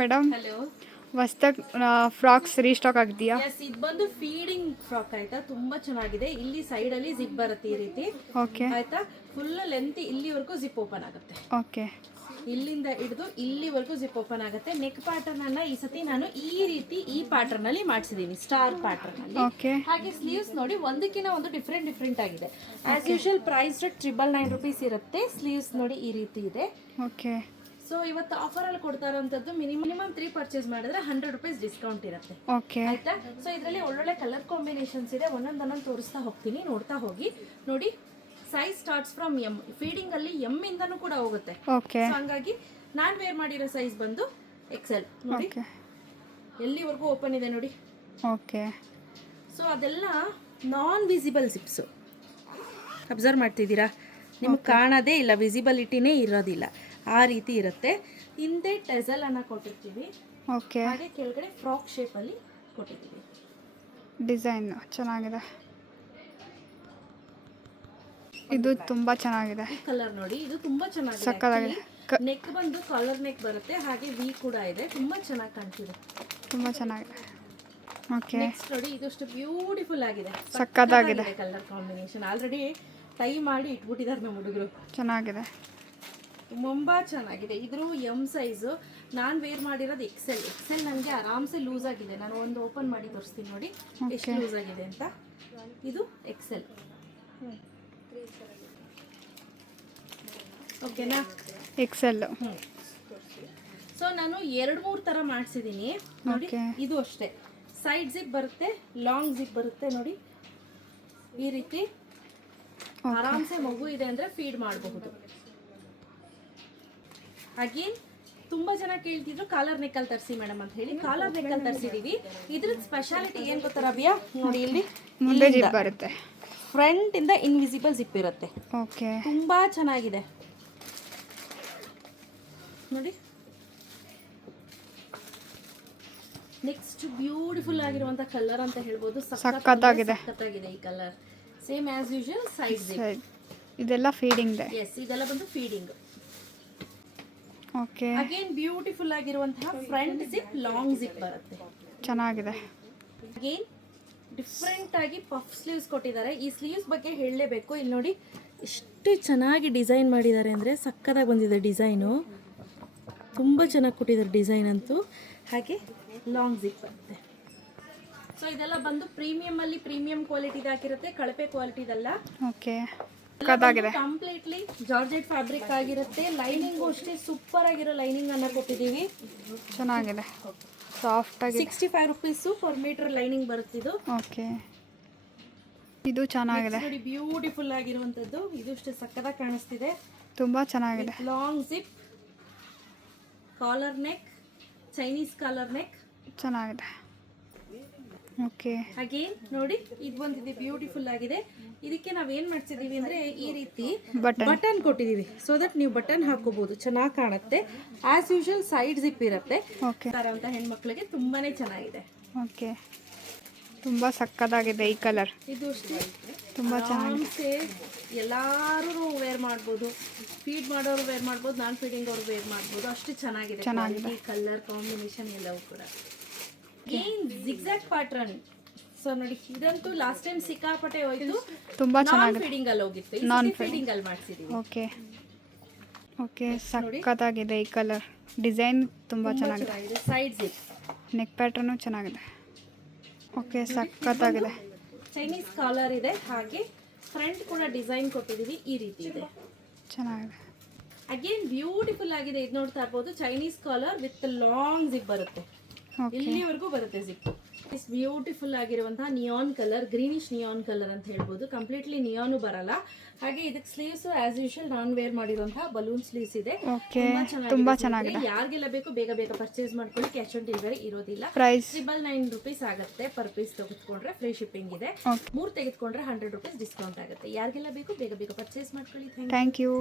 Madam. Hello ಹೊಸ್ದಾಗಿ frocks restock ಆಗಿದೆಯಾ? Yes ಇದು ಬಂದು ಫೀಡಿಂಗ್ ಫ್ರಾಕ್ ಆಯ್ತಾ? ತುಂಬಾ ಚೆನ್ನಾಗಿದೆ. ಇಲ್ಲಿ ಸೈಡ್ ಅಲ್ಲಿ ಜಿಪ್ ಬರುತ್ತೆ ಈ ರೀತಿ. ಓಕೆ ಆಯ್ತಾ? ಫುಲ್ ಲೆಂತ್ ಇಲ್ಲಿವರೆಗೂ ಜಿಪ್ ಓಪನ್ ಆಗುತ್ತೆ. ಓಕೆ ಇಲ್ಲಿಂದ ಹಿಡಿದು ಇಲ್ಲಿವರೆಗೂ ಜಿಪ್ ಓಪನ್ ಆಗುತ್ತೆ. ನೆಕ್ ಪ್ಯಾಟರ್ನ್ ಅನ್ನ ಈ ಸತಿ ನಾನು ಈ ರೀತಿ ಈ ಪ್ಯಾಟರ್ನ್ ಅಲ್ಲಿ ಮಾಡಿಸಿದೀನಿ. ಸ್ಟಾರ್ ಪ್ಯಾಟರ್ನ್ ಅಲ್ಲಿ. ಓಕೆ ಹಾಗೆ ಸ್ಲೀವ್ಸ್ ನೋಡಿ ಒಂದಕ್ಕಿಂತ ಒಂದು ಡಿಫ್ರೆಂಟ್ ಡಿಫ್ರೆಂಟ್ ಆಗಿದೆ. As usual price triple nine rupees ಇರುತ್ತೆ. ಸ್ಲೀವ್ಸ್ ನೋಡಿ ಈ ರೀತಿ ಇದೆ. ಓಕೆ ಸೊ ಇವತ್ತು ಆಫರ್ ಅಲ್ಲಿ ಕೊಡ್ತಾ ಇರೋಂಥದ್ದು ಮಿನಿಮಮ್ ತ್ರೀ ಪರ್ಚೇಸ್ ಮಾಡಿದ್ರೆ ಹಂಡ್ರೆಡ್ ರುಪೀಸ್ ಡಿಸ್ಕೌಂಟ್ ಇರುತ್ತೆ. ಓಕೆ ಆಯ್ತಾ? ಸೊ ಇದರಲ್ಲಿ ಒಳ್ಳೊಳ್ಳೆ ಕಲರ್ ಕಾಂಬಿನೇಷನ್ಸ್ ಇದೆ. ಒಂದೊಂದನ್ನ ಒಂದೊಂದು ತೋರಿಸ್ತಾ ಹೋಗ್ತೀನಿ. ನೋಡ್ತಾ ಹೋಗಿ. ನೋಡಿ size starts from M feeding ಅಲ್ಲಿ ಎಂ ಇಂದನೂ ಕೂಡ ಹೋಗುತ್ತೆ. ಓಕೆ ಹಾಗಾಗಿ ನಾನ್ ವೇರ್ ಮಾಡಿರೋ ಸೈಜ್ ಬಂದು ಎಕ್ಸೆಲ್ ನೋಡಿ. ಓಕೆ ಎಲ್ಲಿವರೆಗೂ ಓಪನ್ ಇದೆ ನೋಡಿ. ಓಕೆ ಸೊ ಅದೆಲ್ಲ ನಾನ್ ವಿಸಿಬಲ್ ಸಿಪ್ಸು ಅಬ್ಸರ್ವ್ ಮಾಡ್ತಿದ್ದೀರಾ? ನಿಮ್ಗೆ ಕಾಣೋದೇ ಇಲ್ಲ. ವಿಸಿಬಿಲಿಟಿನೇ ಇರೋದಿಲ್ಲ. ಆ ರೀತಿ ಇರುತ್ತೆ. ಹಿಂದೆ ಟೆಸಲ್ ಅನ್ನ ಕೊಟ್ಟಿರ್ತೀವಿ. ಓಕೆ. ಹಾಗೆ ಕೆಳಗಡೆ ಫ್ರಾಕ್ ಶೇಪಲ್ಲಿ ಕೊಟ್ಟಿರ್ತೀವಿ. ಡಿಸೈನ್ ಚೆನ್ನಾಗಿದೆ. ಇದು ತುಂಬಾ ಚೆನ್ನಾಗಿದೆ. ಕಲರ್ ನೋಡಿ ಇದು ತುಂಬಾ ಸಕ್ಕತ್ತಾಗಿದೆ. ಚೆನ್ನಾಗಿದೆ ನೆಕ್ ಬಂದು ಕಾಲರ್ ನೆಕ್ ಬರುತ್ತೆ ಹಾಗೆ ವಿ ಕೂಡ ಇದೆ. ತುಂಬಾ ಚೆನ್ನಾಗಿ ಕಾಣ್ತಿದೆ. ತುಂಬಾ ಚೆನ್ನಾಗಿದೆ. ಓಕೆ. ನೆಕ್ಸ್ಟ್ ನೋಡಿ ಇದಷ್ಟು ಬ್ಯೂಟಿಫುಲ್ ಆಗಿದೆ. ಸಕ್ಕತ್ತಾಗಿದೆ. Colour combination. ಆಲ್ರೆಡಿ ಟೈ ಮಾಡಿ ಇಟ್ಬಿಟ್ಟಿದ್ದಾರೆ ನಮ್ಮ ಹುಡುಗರು. ಚೆನ್ನಾಗಿದೆ. ತುಂಬಾ ಚೆನ್ನಾಗಿದೆ. ಇದ್ರೂ ಎಂ ಸೈಜು ನಾನು ವೇರ್ ಮಾಡಿರೋದು ಎಕ್ಸೆಲ್ ಎಕ್ಸೆಲ್ ನನಗೆ ಆರಾಮ್ಸೆ ಲೂಸ್ ಆಗಿದೆ. ನಾನು ಒಂದು ಓಪನ್ ಮಾಡಿ ತೋರಿಸ್ತೀನಿ ನೋಡಿ. ಎಷ್ಟು ಲೂಸ್ ಆಗಿದೆ ಅಂತ. ಇದು ಎಕ್ಸೆಲ್ ಓಕೆನಾ ಎಕ್ಸೆಲ್ ಸೊ ನಾನು ಎರಡು ಮೂರು ಥರ ಮಾಡಿಸಿದ್ದೀನಿ ನೋಡಿ ಇದು ಅಷ್ಟೇ. ಸೈಡ್ ಜಿಪ್ ಬರುತ್ತೆ ಲಾಂಗ್ ಜಿಪ್ ಬರುತ್ತೆ ನೋಡಿ. ಈ ರೀತಿ ಆರಾಮ್ಸೆ ಮಗು ಇದೆ ಅಂದ್ರೆ ಫೀಡ್ ಮಾಡಬಹುದು. ಅಗೇನ್ ತುಂಬಾ ಜನ ಕೇಳ್ತಿದ್ರು ಕಾಲರ್ ನೆಕ್ಕಲ್ ತರಿಸಿ ಮೇಡಮ್ ಅಂತ ಹೇಳಿ. ಕಾಲರ್ ನೆಕ್ಕಲ್ ತರಿಸಿದೀವಿ. ಇದ್ರ ಸ್ಪೆಷಾಲಿಟಿ ಏನ್ ಗೊತ್ತಾ ರವಿಯಾ? ನೋಡಿ ಇಲ್ಲಿ. ಮುಂದೆ ಜಿಪ್ ಬರುತ್ತೆ. ಫ್ರಂಟ್ ಇಂದ ಇನ್ವಿಸಿಬಲ್ ಜಿಪ್ ಇರುತ್ತೆ. ಓಕೆ ತುಂಬಾ ಚೆನ್ನಾಗಿದೆ. ನೋಡಿ. ನೆಕ್ಸ್ಟ್ ಬ್ಯೂಟಿಫುಲ್ ಆಗಿರುವಂತ ಕಲರ್ ಅಂತ ಹೇಳ್ಬೋದು. ಸಕ್ಕತ್ತಾಗಿದೆ ಸಖತ್ತಾಗಿದೆ. ಈ colour same as usual side ಇದೆಲ್ಲ ಫೀಡಿಂಗ್ ಎಸ್ ಇದೆಲ್ಲ ಬಂದು ಫೀಡಿಂಗ್ ಓಕೆ ಅಗೇನ್ ಬ್ಯೂಟಿಫುಲ್ ಆಗಿರುವಂತಹ ಫ್ರಂಟ್ ಜಿಪ್ ಲಾಂಗ್ ಜಿಪ್ ಬರುತ್ತೆ. ಚೆನ್ನಾಗಿದೆ. ಅಗೇನ್ ಡಿಫ್ರೆಂಟ್ ಆಗಿ ಪಫ್ ಸ್ಲೀವ್ಸ್ ಕೊಟ್ಟಿದ್ದಾರೆ. ಈ ಸ್ಲೀವ್ಸ್ ಬಗ್ಗೆ ಹೇಳಲೇಬೇಕು. ಇಲ್ಲಿ ನೋಡಿ ಎಷ್ಟು ಚೆನ್ನಾಗಿ ಡಿಸೈನ್ ಮಾಡಿದ್ದಾರೆ ಅಂದರೆ ಸಕ್ಕದಾಗಿ ಬಂದಿದೆ ಡಿಸೈನು ತುಂಬ ಚೆನ್ನಾಗಿ ಕೊಟ್ಟಿದ್ದಾರೆ ಡಿಸೈನ್ ಅಂತೂ. ಹಾಗೆ ಲಾಂಗ್ ಜಿಪ್ ಬರುತ್ತೆ. ಸೊ ಇದೆಲ್ಲ ಬಂದು ಪ್ರೀಮಿಯಂ ಅಲ್ಲಿ ಪ್ರೀಮಿಯಂ ಕ್ವಾಲಿಟಿ ಹಾಕಿರುತ್ತೆ ಕಳಪೆ ಕ್ವಾಲಿಟಿದಲ್ಲ ಓಕೆ ಕಂಪ್ಲೀಟ್ಲಿ ಜಾರ್ಜೆಟ್ ಫ್ಯಾಬ್ರಿಕ್ ಆಗಿರುತ್ತೆ. ಲೈನಿಂಗ್ ಅಷ್ಟೇ ಸೂಪರ್ ಆಗಿರೋ ಲೈನಿಂಗ್ ಅನ್ನ ಕೊಟ್ಟಿದ್ದೀವಿ. ಚೆನ್ನಾಗಿದೆ. ಸಾಫ್ಟ್ ಆಗಿ sixty five rupees per metre lining ಬರುತ್ತಿದ್ದು ಓಕೆ ಇದು ಚೆನ್ನಾಗಿದೆ. ನೋಡಿ ಬ್ಯೂಟಿಫುಲ್ ಆಗಿರುವಂತದ್ದು ಇದು ಅಷ್ಟೇ ಸಕ್ಕದಾಗಿ ಕಾಣಿಸ್ತಿದೆ. ತುಂಬಾ ಚೆನ್ನಾಗಿದೆ. Long zip collar neck Chinese collar neck ಚೆನ್ನಾಗಿದೆ. ಓಕೆ. ಅಗೇನ್ ನೋಡಿ ಇದು ಬಂದಿದೆ ಬ್ಯೂಟಿಫುಲ್ ಆಗಿದೆ. ಇದಕ್ಕೆ ನಾವ್ ಏನ್ ಮಾಡ್ಸಿದೀವಿ ಅಂದ್ರೆ ಈ ರೀತಿ ಬಟನ್ ಕೊಟ್ಟಿದೀವಿ. ಸೊ ದಟ್ ನೀವು ಬಟನ್ ಹಾಕೋಬಹುದು ಚೆನ್ನಾಗಿ ಕಾಣುತ್ತೆ. ಆಸ್ ಯೂಶಲ್ ಸೈಡ್ ಜಿಪ್ ಇರುತ್ತೆ. ಅಂತ ಹೆಣ್ಮಕ್ಳಿಗೆ ತುಂಬಾನೇ ಚೆನ್ನಾಗಿದೆ. ಓಕೆ. ತುಂಬಾ ಸಕ್ಕತ್ತಾಗಿದೆ ಈ ಕಲರ್ ಇದು ಅಷ್ಟೇ. ತುಂಬಾ ಚೆನ್ನಾಗಿದೆ. ಎಲ್ಲರೂ ಎಲ್ಲಾರು ವೇರ್ ಮಾಡ್ಬೋದು. ಫೀಡ್ ಮಾಡೋರು ವೇರ್ ಮಾಡ್ಬೋದು ನಾನ್ ಫೀಡಿಂಗ್ ಅವ್ರು ವೇರ್ ಮಾಡ್ಬೋದು. ಅಷ್ಟು ಚೆನ್ನಾಗಿದೆ ಚೆನ್ನಾಗಿದೆ. ಕಲರ್ ಕಾಂಬಿನೇಷನ್ ಎಲ್ಲವೂ ಕೂಡ. ಏನ್ ಜಿಗ್ಸಾಕ್ ಪ್ಯಾಟ್ರನ್ ಸೊ ನೋಡಿ ಇದಂತೂ ಲಾಸ್ಟ್ ಟೈಮ್ ಸಿಕ್ಕಾಪಟ್ಟೆ ಹೋಯ್ತು. ತುಂಬ ಚೆನ್ನಾಗಿ ಫೀಡಿಂಗ್ ಅಲ್ಲಿ ಹೋಗಿತ್ತು Non ಫೀಡಿಂಗ್ ಅಲ್ಲಿ ಮಾಡ್ಸಿದೀವಿ. ಓಕೆ ಓಕೆ ಸಕ್ಕತ್ತಾಗಿದೆ ಈ ಕಲರ್ ಡಿಸೈನ್ ತುಂಬ ಚೆನ್ನಾಗಿದೆ. ಸೈಡ್ ಜಿಪ್ ನೆಕ್ ಪ್ಯಾಟ್ರನು ಚೆನ್ನಾಗಿದೆ. ಓಕೆ ಸಕ್ಕತ್ತಾಗಿದೆ ಚೈನೀಸ್ ಕಾಲರ್ ಇದೆ. ಹಾಗೆ ಫ್ರಂಟ್ ಕೂಡ ಡಿಸೈನ್ ಕೊಟ್ಟಿದ್ದೀವಿ. ಈ ರೀತಿ ಇದೆ. ಚೆನ್ನಾಗಿದೆ. ಅಗೇನ್ ಬ್ಯೂಟಿಫುಲ್ ಆಗಿದೆ. ಇದು ನೋಡ್ತಾ ಇರ್ಬೋದು. Chinese collar with long zip ಬರುತ್ತೆ. ಇಲ್ಲಿವರೆಗೂ ಬರುತ್ತೆ ಜಿಪ್ ಇಸ್ ಬ್ಯೂಟಿಫುಲ್ ಆಗಿರುವಂತಹ neon colour greenish neon colour ಅಂತ ಹೇಳ್ಬೋದು. ಕಂಪ್ಲೀಟ್ಲಿ ನಿಯಾನು ಬರಲ್ಲ. ಹಾಗೆ ಇದಕ್ಕೆ ಸ್ಲೀವ್ಸ್ ಆಸ್ ಯೂಶುವಲ್ ನಾನ್ ವೇರ್ ಮಾಡಿರುವಂತಹ ಬಲೂನ್ ಸ್ಲೀವ್ಸ್ ಇದೆ. ತುಂಬಾ ಚೆನ್ನಾಗಿದೆ ಯಾರಿಗೆಲ್ಲ ಬೇಕು ಬೇಗ ಬೇಗ ಪರ್ಚೇಸ್ ಮಾಡ್ಕೊಳ್ಳಿ. ಕ್ಯಾಶ್ ಆನ್ ಡೆಲಿವರಿ ಇರೋದಿಲ್ಲ. ಪ್ರೈಸ್ ಟ್ರಿಬಲ್ ನೈನ್ ರುಪೀಸ್ ಆಗುತ್ತೆ ಪರ್ ಪೀಸ್ ತೆಗೆದುಕೊಂಡ್ರೆ. ಫ್ರೀ ಶಿಪ್ಪಿಂಗ್ ಇದೆ. ಮೂರ್ ತೆಗೆದುಕೊಂಡ್ರೆ ಹಂಡ್ರೆಡ್ ರುಪೀಸ್ ಡಿಸ್ಕೌಂಟ್ ಆಗುತ್ತೆ. ಯಾರಿಗೆಲ್ಲ ಬೇಕು ಬೇಗ ಬೇಗ ಪರ್ಚೇಸ್ ಮಾಡ್ಕೊಳ್ಳಿ. Thank you